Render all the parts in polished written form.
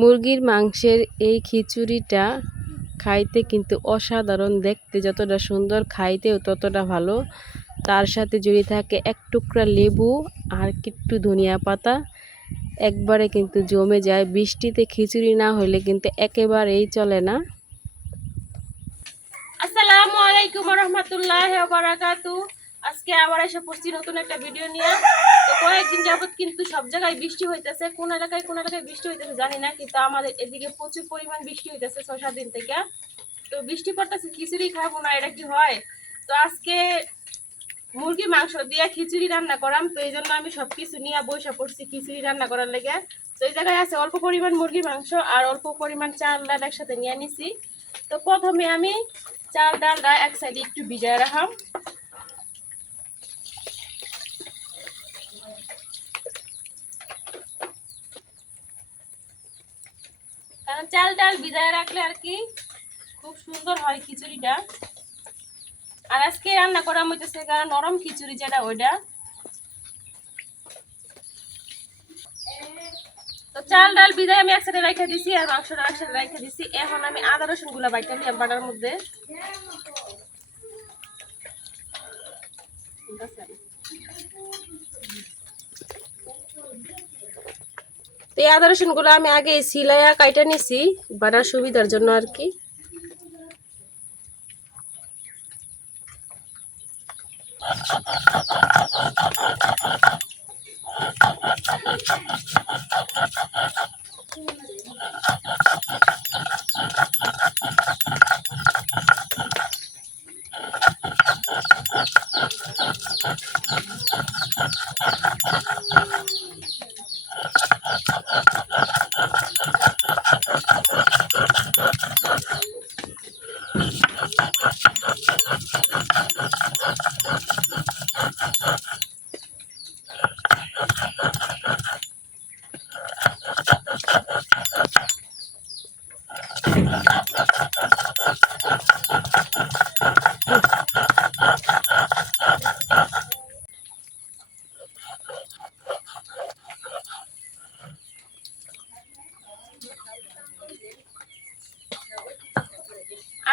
মুরগির মাংসের এই খিচুড়িটা খাইতে কিন্তু অসাধারণ, দেখতে যতটা সুন্দর খাইতেও ততটা ভালো। তার সাথে জড়িয়ে থাকে এক টুকরা লেবু আর একটু ধনিয়া পাতা, একবারে কিন্তু জমে যায়। বৃষ্টিতে খিচুড়ি না হলে কিন্তু একেবারেই চলে না। আসসালামু আলাইকুম রহমতুল্লাহ বারাকাতু। আজকে আবার এসে পড়ছি নতুন একটা ভিডিও নিয়ে। তো কয়েকদিন যাবত কিন্তু সব জায়গায় বৃষ্টি হইতেছে, কোন এলাকায় বৃষ্টি হইতেছে জানি না, কিন্তু আমাদের এদিকে প্রচুর পরিমাণ বৃষ্টি হইতেছে 6-7 দিন থেকে। তো বৃষ্টি পড়তেছে, খিচুড়ি খাবো না, এটা কি হয়? তো আজকে মুরগি মাংস দিয়ে খিচুড়ি রান্না করাম। তো এই জন্য আমি সবকিছু নিয়ে বসে পড়ছি খিচুড়ি রান্না করার লেগে। তো এই জায়গায় আছে অল্প পরিমাণ মুরগির মাংস আর অল্প পরিমাণ চাল ডাল একসাথে নিয়ে নিছি। তো প্রথমে আমি চাল ডালটা এক সাইডে একটু ভিজায় রাখাম। কারণ চাল ডাল ভিজায় রাখলে আর কি খুব সুন্দর হয় খিচুড়িটা। আর আজকে রান্না করা হইতেছে কারণ নরম খিচুড়ি যেটা ওইটা। তো চাল ডাল ভিজায় আমি একসাথে রাখা দিছি আর মাংসটা একসাথে রাখা দিছি। এখন আমি আদা রসুন গুলা বাইটা নিয়ে বাটার মধ্যে এই আদা রসুন গুলো আমি আগে সিলাইয়া কাইটা নিছি বাটার সুবিধার জন্য আর কি।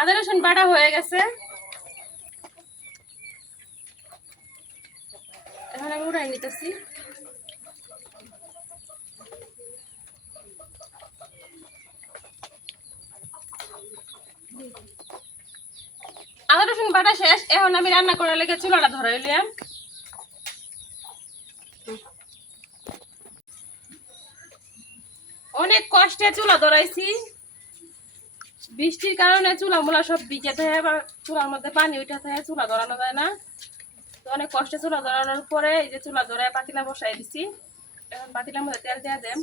আদা রসুন বাটা হয়ে গেছে, এখন আমি উড়াই নিতেছি। আদা রসুন বাটা শেষ, এখন আমি রান্না করার লেগে চুলাটা ধরাইলাম। অনেক কষ্টে চুলা ধরাইছি, বৃষ্টির কারণে চুলা মুলা সব ভিজে থাকে বা চুলার মধ্যে পানি উঠে থাকে, চুলা ধরানো যায় না। তো অনেক কষ্টে চুলা ধরানোর পরে এই যে চুলা ধরায় পাতিলা বসাই দিছি। এখন পাতিলার মধ্যে তেল দিয়ে দেম।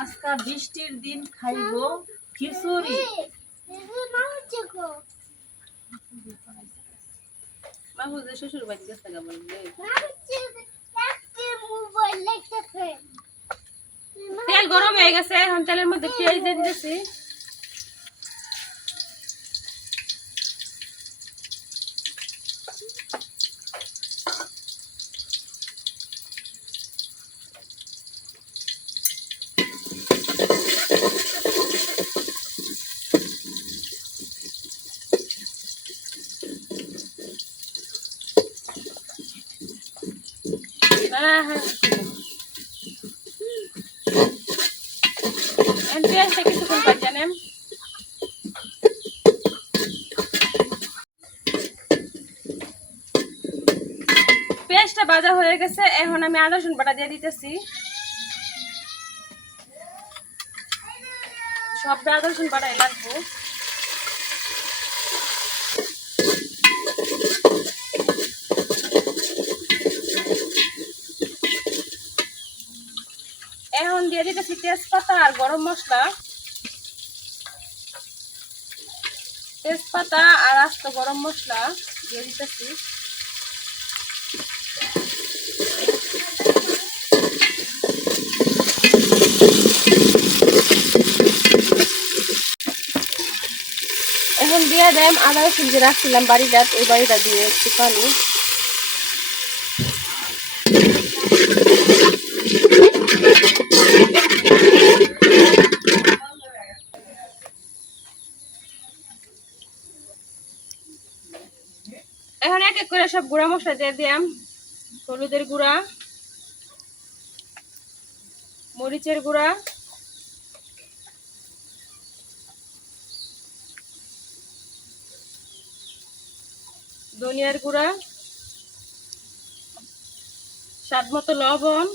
আজকা বৃষ্টির দিন খাইবো খিচুড়ি। মাহফুজের শ্বশুর বাড়ি গেছে গা বলবে। তেল গরম হয়ে গেছে, এখন তেলের মধ্যে পেঁয়াজ দিয়ে দিতেছি। পেঁয়াজটা কিছুক্ষণ ভাজা নেম। পেঁয়াজটা ভাজা হয়ে গেছে, এখন আমি আদা রসুন বাটা দিয়ে দিতেছি। সবটা আদা রসুন বাটাই লাগবো। এখন দিয়ে দিতেছি তেজপাতা আর গরম মশলা। তেজপাতা আর আস্ত গরম মশলা দিয়ে দিতেছি। এখন দিয়ে দেম আদা রসুন যে রাখছিলাম বাড়িটা, ওই বাড়িটা দিয়ে একটু পানি। সব গুঁড়া মশলা দিয়ে দিলাম। হলুদের গুঁড়া, মরিচের গুঁড়া, ধনিয়ার গুঁড়া, স্বাদ মতো লবণ,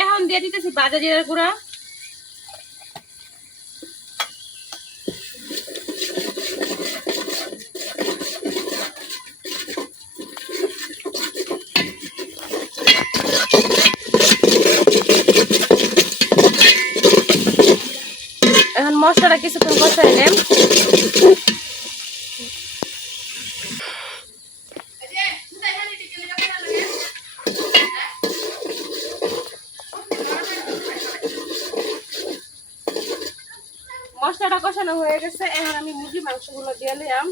এখন দিয়ে দিতেছি ভাজা জিরার গুঁড়া। এখন মশলাটা কিছুক্ষণ কষাই নেন। মশলাটা কষানো হয়ে গেছে, এখন আমি মুরগি মাংসগুলো দিয়ে নিলাম।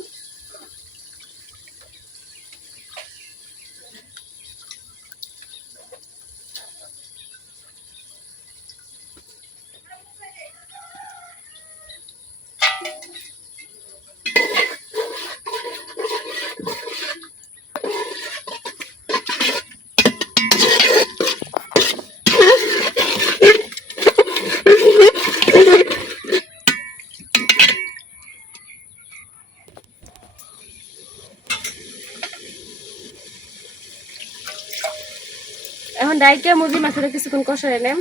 এখন ডাইকে মুরগি মাংসটা কিছুক্ষণ কষাই নেন।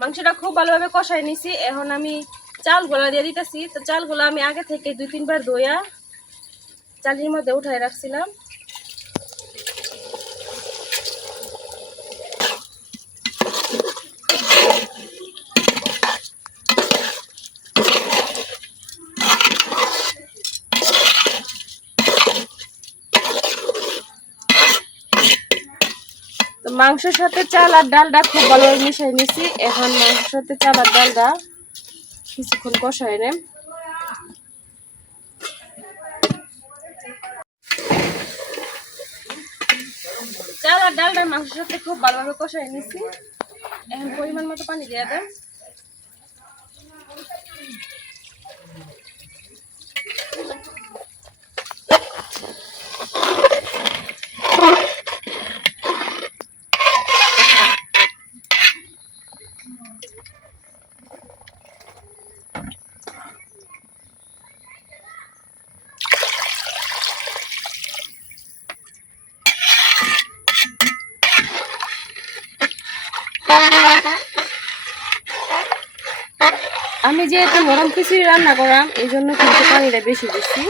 মাংসটা খুব ভালোভাবে কষাই নিছি। এখন আমি চালগুলা দিয়ে দিতেছি। তো চালগুলো আমি আগে থেকে 2-3 বার ধোয়া চালের মধ্যে উঠাই রাখছিলাম। তো মাংসের সাথে চাল আর ডালটা খুব ভালোভাবে মিশাই নিছি। এখন মাংসের সাথে চাল আর ডালটা কিছুক্ষণ কষাই নেন। চাল আর ডালটা মাংসের সাথে খুব ভালোভাবে কষাই নিছি। এখন পরিমাণ মতো পানি দিয়ে দেন। আমি যেহেতু নরম খিচুড়ি রান্না করাম, এই জন্য কিন্তু পানিটা বেশি দিচ্ছি।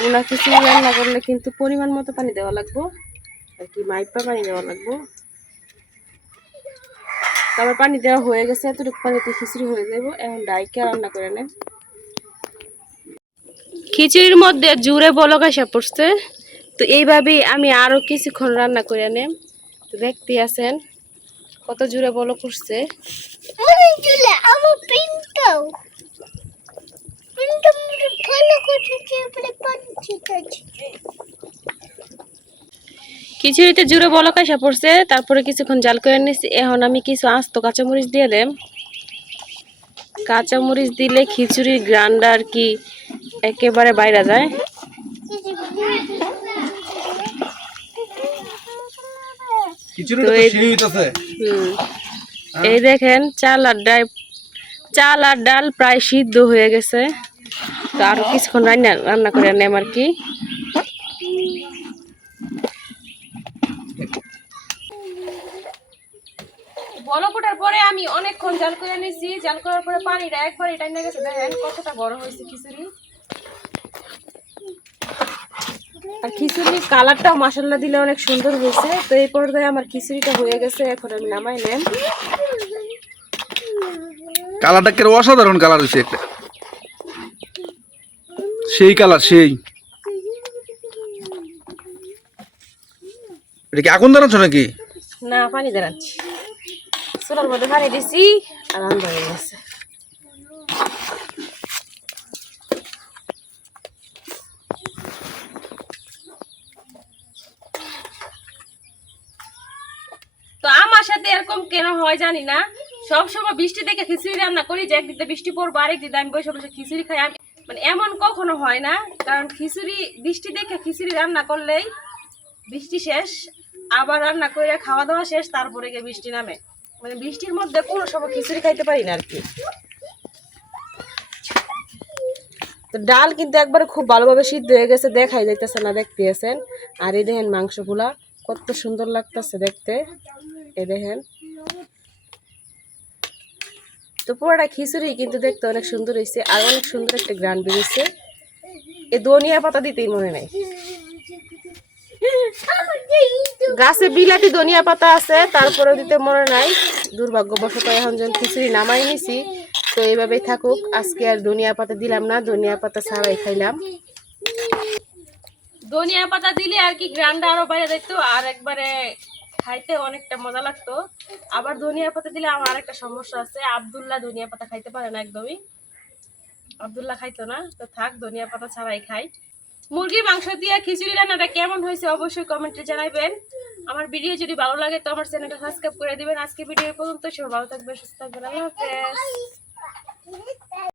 গুনা খিচুড়ি রান্না করলে কিন্তু পরিমাণ মতো পানি দেওয়া লাগবো, আর কি মাইপা পানি দেওয়া লাগবো। তারপর পানি দেওয়া হয়ে গেছে, এতটুকু পানিতে খিচুড়ি হয়ে যাবো। এখন ডাইকে রান্না করে নেন। খিচুড়ির মধ্যে জুড়ে বলক আসা পড়ছে। তো এইভাবেই আমি আরো কিছুক্ষণ রান্না করে নেম। তো দেখতে আছেন কত জুড়ে বলক উঠছে। খিচুড়িতে জুড়ে বলক আসা পড়ছে, তারপরে কিছুক্ষণ জাল করে নিচ্ছি। এখন আমি কিছু আস্ত কাঁচামরিচ দিয়ে দেম। কাঁচামরিচ দিলে খিচুড়ির গ্রান্ডা আর কি একেবারে বাইরে যায়। এই দেখেন চাল আর ডাল প্রায় সিদ্ধ হয়ে গেছে। তো আরো কিছুক্ষণ রান্না করে নেম আর কি। বলক ওঠার পরে আমি অনেকক্ষণ জাল করে নিয়েছি। জাল করার পরে পানিটা একবারই টাইনা গেছে। দেখেন কতটা বড় হয়েছে খিচুড়ি। আর খিচুড়ির কালারটাও মাসাল্লা দিলে অনেক সুন্দর হয়েছে। তো এই পর্যায়ে আমার খিচুড়িটা হয়ে গেছে, এখন আমি নামাই নেন। কালারটা কেন অসাধারণ কালার হয়েছে একটা, সেই কালার সেই। এটা কি আগুন দাঁড়াচ্ছ নাকি? না, পানি দাঁড়াচ্ছি। চুলার মধ্যে পানি দিছি আর রান্না হয়ে গেছে। আমার সাথে এরকম কেন হয় জানি না, সব সময় বৃষ্টি দেখে খিচুড়ি রান্না করি, যে একদিন বৃষ্টি পড়বো আরেকদিন আমি বসে বসে খিচুড়ি খাই। আমি মানে এমন কখনো হয় না, কারণ খিচুড়ি বৃষ্টি দেখে খিচুড়ি রান্না করলেই বৃষ্টি শেষ, আবার রান্না করে খাওয়া দাওয়া শেষ, তারপরে গিয়ে বৃষ্টি নামে। মানে বৃষ্টির মধ্যে কোনো সময় খিচুড়ি খাইতে পারি না আর কি। তো ডাল কিন্তু একবারে খুব ভালোভাবে সিদ্ধ হয়ে গেছে, দেখাই যাইতেছে না, দেখতেছেন। আর এই দেখেন মাংসগুলা কত সুন্দর লাগতেছে দেখতে, এই দেখেন। তো পুরোটা খিচুড়ি কিন্তু দেখতে অনেক সুন্দর হয়েছে, আর অনেক সুন্দর একটা গ্রান বেরিয়েছে। এই ধনিয়া পাতা দিতেই মনে নাই, গাছে বিলাতি ধনিয়া পাতা আছে, তারপরে দিতে মনে নাই। দুর্ভাগ্যবশত এখন যখন খিচুড়ি নামাই নিছি, তো এইভাবেই থাকুক। আজকে আর ধনিয়া পাতা দিলাম না, ধনিয়া পাতা ছাড়াই খাইলাম। ধনিয়া পাতা দিলে আর কি গ্রানটা আরো বাইরে যেত, আর একবারে খাইতে অনেকটা মজা লাগতো। আবার ধনিয়া পাতা দিলে আমার আরেকটা সমস্যা আছে, আব্দুল্লাহ ধনিয়া পাতা খাইতে পারে না একদমই, আব্দুল্লাহ খাইতো না। তো থাক, ধনিয়া পাতা ছাড়াই খাই। মুরগির মাংস দিয়ে খিচুড়ি রান্নাটা কেমন হয়েছে অবশ্যই কমেন্টে জানাবেন। আমার ভিডিও যদি ভালো লাগে তো আমার চ্যানেলটা সাবস্ক্রাইব করে দিবেন। আজকে ভিডিও পর্যন্ত, সবাই ভালো থাকবেন, সুস্থ থাকবেন, আল্লাহ হাফেজ।